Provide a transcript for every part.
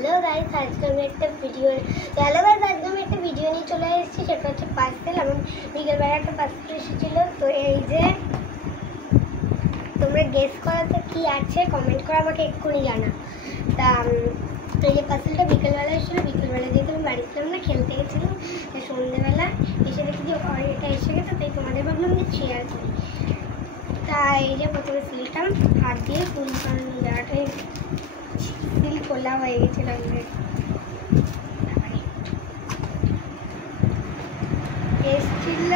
Hello guys, আজকে আমি একটা ভিডিও নিয়ে চলে এসেছি। সেটা হচ্ছে পার্সেল। আমি বিকেলবেলা একটা পার্সেল এসেছিল। তো এই যে তোমরা গেস করাতে কি আছে কমেন্ট করে আমাকে এক্ষুনি জানা। তা এই যে পার্সেলটা বিকেলবেলা এসেছিলো। বিকেলবেলা যেহেতু আমি বাড়ি ছিলাম না, খেলতে গেছিলাম, তাই সন্ধ্যেবেলা এসে দেখি যে এটা এসে গেছে, তাই তোমাদের ভাবলাম যে শেয়ার করি। তাই এই যে প্রথমে সিলটা হাত দিয়ে ফুল জায়গাটায় সিল খোলা হয়ে গেছিল। এসছিল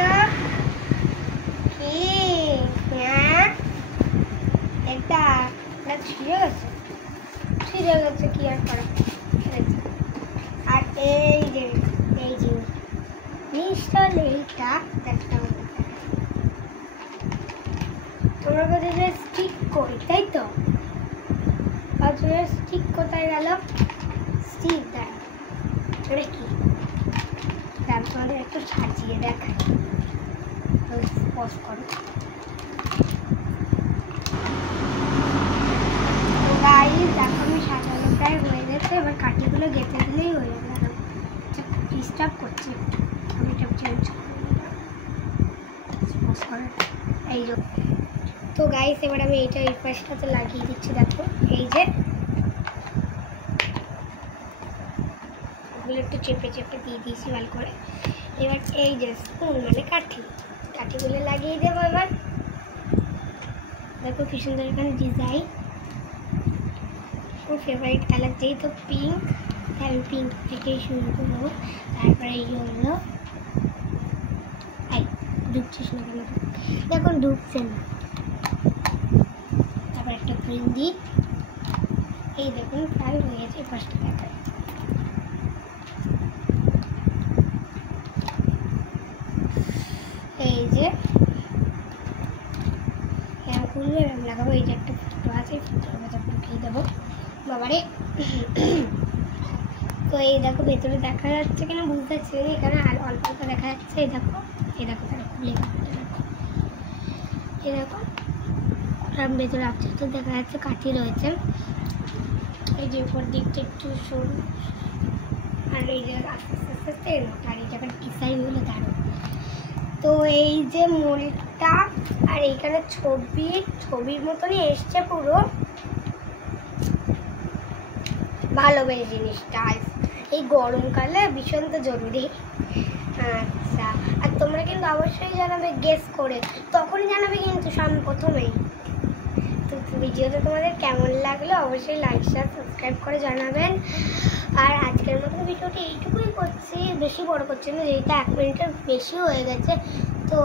কি এটা ছিঁড়ে গেছে কি আর করা। আর এই যে নিশ্চয় এইটা একটা তোমরা বলছো যে স্টিক করি, তাই তো? স্টিক কোথায় গেল? স্টিক দেয় ওটা কি? তোমাদের একটু সাজিয়ে দেখাই, পজ করো। দেখো আমি সাজানো প্রায় হয়ে গেছে। এবার কাঠিগুলো গেঁথে দিলেই হয়ে যাবে। ডিস্টার্ব করছি, আমি এটা চেঞ্জ করে এই যে। তো গাইস এবার আমি এইটা এই পাশটাতে লাগিয়ে দিচ্ছি। দেখো এই যে ওগুলো একটু চেপে চেপে দিয়ে দিয়েছি ভালো করে। এবার এই যে স্পুন মানে কাঠিগুলো লাগিয়ে দেবো। এবার দেখো কি সুন্দর এখানে ডিজাইন। ওর ফেভারিট কালার যেহেতু পিঙ্ক, তাই আমি পিঙ্ক থেকেই শুরু করবো। তারপরে ইয়েলো, ঢুকছিস না কেন? এখন ঢুকছে না। তারপর একটা গ্রিন দিই। এই দেখুন প্রায় হয়ে গেছে। ফার্স্টে দেখা এই যে খুলবে লাগাবো। এই যে একটা ফুটো আছে, ফুটোর মধ্যে ঢুকিয়ে দেবো বাবারে। তো এই দেখো ভেতরে দেখা যাচ্ছে কিনা বুঝতে পারছি না, এখানে আর অল্প অল্প দেখা যাচ্ছে। এই দেখো তারা খুলে দেখো, এই দেখো ভেতরে আবছা দেখা যাচ্ছে কাঠি রয়েছে। এই যে উপর দিকটা একটু সরু, আর এই যে আস্তে আস্তে আস্তে আর এই জায়গার ডিজাইনগুলো দারুণ। তো এই যে মোলটা, আর এইখানে ছবির মতনই এসছে পুরো। ভালো বেশ জিনিসটা এই গরমকালে ভীষণ তো জরুরি। আচ্ছা, আর তোমরা কিন্তু অবশ্যই জানাবে গেস করে, তখনই জানাবে কিন্তু প্রথমেই। তো ভিডিওটা তোমাদের কেমন লাগলো অবশ্যই লাইক শেয়ার সাবস্ক্রাইব করে জানাবেন। আর আজকের মতো ভিডিওটি এইটুকুই করছি, বেশি বড় করছি না, যেহেতু 1 মিনিটের বেশি হয়ে গেছে। তো